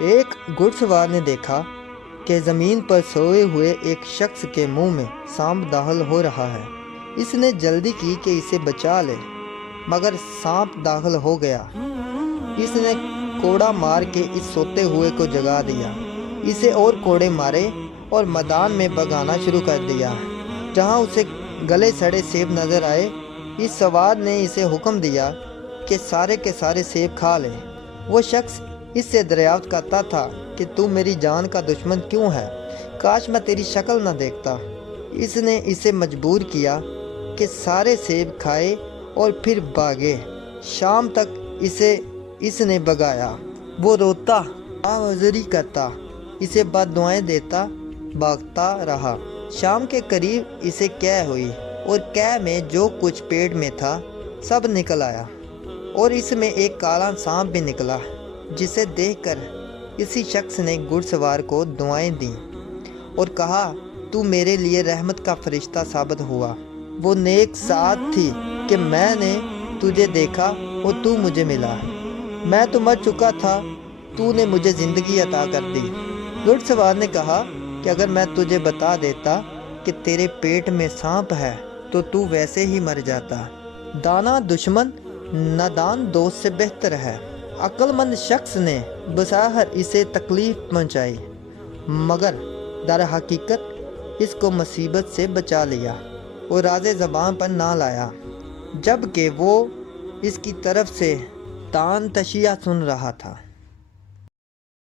ایک گھڑ سوار نے دیکھا کہ زمین پر سوئے ہوئے ایک شخص کے منہ میں سانپ داخل ہو رہا ہے۔ اس نے جلدی کی کہ اسے بچا لے، مگر سانپ داخل ہو گیا۔ اس نے کوڑا مار کے اس سوتے ہوئے کو جگا دیا، اسے اور کوڑے مارے اور میدان میں بھگانا شروع کر دیا جہاں اسے گلے سڑے سیب نظر آئے۔ اس سوار نے اسے حکم دیا کہ سارے کے سارے سیب کھا لے۔ وہ شخص اس سے دریافت کرتا تھا کہ تو میری جان کا دشمن کیوں ہے؟ کاش میں تیری شکل نہ دیکھتا۔ اس نے اسے مجبور کیا کہ سارے سیب کھائے اور پھر بھاگے۔ شام تک اس نے بھگایا۔ وہ روتا، آہذری کرتا، اسے بد دعائیں دیتا بھاگتا رہا۔ شام کے قریب اسے قے ہوئی اور قے میں جو کچھ پیٹ میں تھا سب نکل آیا، اور اس میں ایک کالا سانپ بھی نکلا، جسے دیکھ کر اسی شخص نے گھڑ سوار کو دعائیں دیں اور کہا تو میرے لیے رحمت کا فرشتہ ثابت ہوا۔ وہ نیک ساعت تھی کہ میں نے تجھے دیکھا اور تو مجھے ملا۔ میں تو مر چکا تھا، تو نے مجھے زندگی عطا کر دی۔ گھڑ سوار نے کہا کہ اگر میں تجھے بتا دیتا کہ تیرے پیٹ میں سانپ ہے تو ویسے ہی مر جاتا۔ دانا دشمن نادان دوست سے بہتر ہے۔ عقل مند شخص نے بظاہر اسے تکلیف پہنچائی، مگر در حقیقت اس کو مصیبت سے بچا لیا اور راز زبان پر نہ لایا، جب کہ وہ اس کی طرف سے تان تشیہ سن رہا تھا۔